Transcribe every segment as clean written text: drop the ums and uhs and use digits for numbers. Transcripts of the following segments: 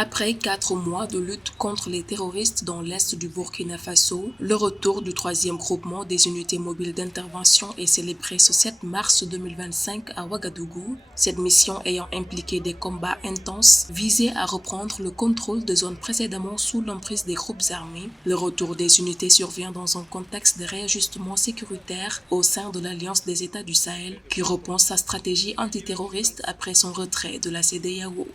Après 4 mois de lutte contre les terroristes dans l'est du Burkina Faso, le retour du troisième groupement des unités mobiles d'intervention est célébré ce 7 mars 2025 à Ouagadougou, cette mission ayant impliqué des combats intenses visés à reprendre le contrôle de zones précédemment sous l'emprise des groupes armés. Le retour des unités survient dans un contexte de réajustement sécuritaire au sein de l'Alliance des États du Sahel, qui repense sa stratégie antiterroriste après son retrait de la CEDEAO.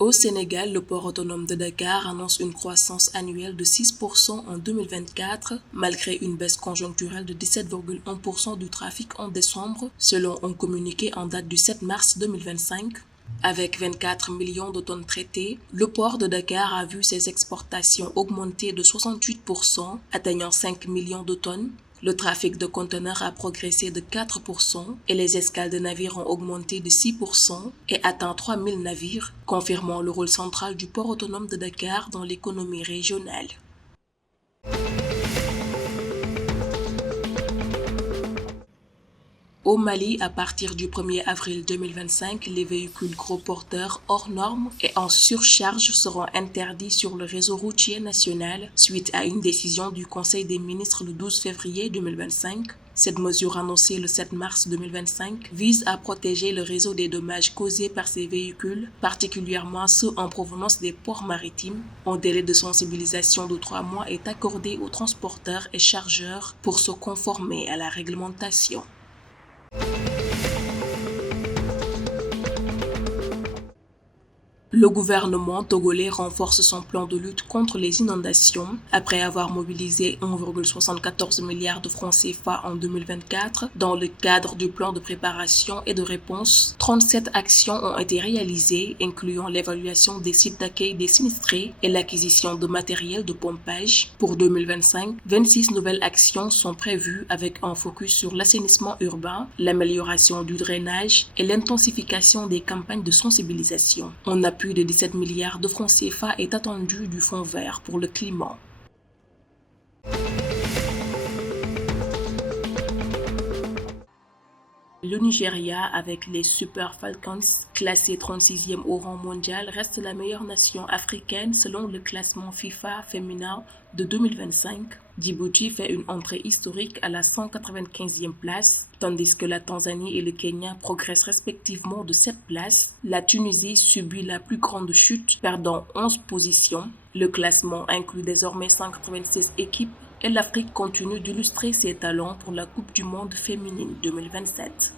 Au Sénégal, le port autonome de Dakar annonce une croissance annuelle de 6% en 2024, malgré une baisse conjoncturelle de 17,1% du trafic en décembre, selon un communiqué en date du 7 mars 2025. Avec 24 millions de tonnes traitées, le port de Dakar a vu ses exportations augmenter de 68%, atteignant 5 millions de tonnes. Le trafic de conteneurs a progressé de 4% et les escales de navires ont augmenté de 6% et atteint 3000 navires, confirmant le rôle central du port autonome de Dakar dans l'économie régionale. Au Mali, à partir du 1er avril 2025, les véhicules gros porteurs hors normes et en surcharge seront interdits sur le réseau routier national suite à une décision du Conseil des ministres le 12 février 2025. Cette mesure annoncée le 7 mars 2025 vise à protéger le réseau des dommages causés par ces véhicules, particulièrement ceux en provenance des ports maritimes. Un délai de sensibilisation de 3 mois est accordé aux transporteurs et chargeurs pour se conformer à la réglementation. Le gouvernement togolais renforce son plan de lutte contre les inondations. Après avoir mobilisé 1,74 milliard de francs CFA en 2024 dans le cadre du plan de préparation et de réponse, 37 actions ont été réalisées, incluant l'évaluation des sites d'accueil des sinistrés et l'acquisition de matériel de pompage. Pour 2025, 26 nouvelles actions sont prévues avec un focus sur l'assainissement urbain, l'amélioration du drainage et l'intensification des campagnes de sensibilisation. On a plus de 17 milliards de francs CFA est attendu du Fonds vert pour le climat. Le Nigeria, avec les Super Falcons, classé 36e au rang mondial, reste la meilleure nation africaine selon le classement FIFA féminin de 2025. Djibouti fait une entrée historique à la 195e place, tandis que la Tanzanie et le Kenya progressent respectivement de 7 places. La Tunisie subit la plus grande chute, perdant 11 positions. Le classement inclut désormais 196 équipes et l'Afrique continue d'illustrer ses talents pour la Coupe du monde féminine 2027.